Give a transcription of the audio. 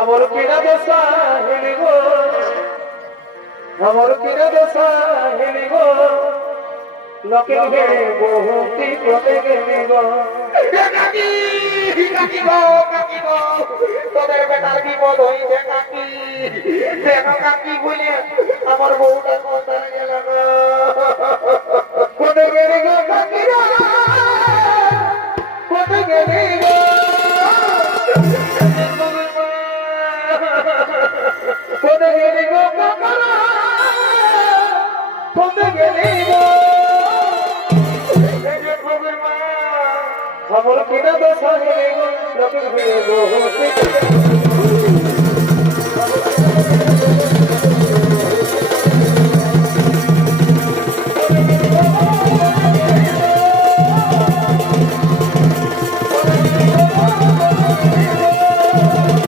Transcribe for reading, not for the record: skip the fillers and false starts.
আমার কিনা দশা হেলি গো, আমার কিনা দশা হেলি গো, লোকে ঘেরে বহুতি ক্রমে গেলি গো। কাকি কাকি গো, কাকি গো, তোদের বেটার বিপদ হইছে কাকি। কেন কাকি বলে আমার বউটা কোথায় গেল গো? কোথায় গেলি গো কাকি গো, কোথায় গেলি গো, কোথায় গেলি গো কাকারা, কোথায় গেলি গো? আমার কিনা দশা হেলি গো, লোকে ঘেরে বহুতি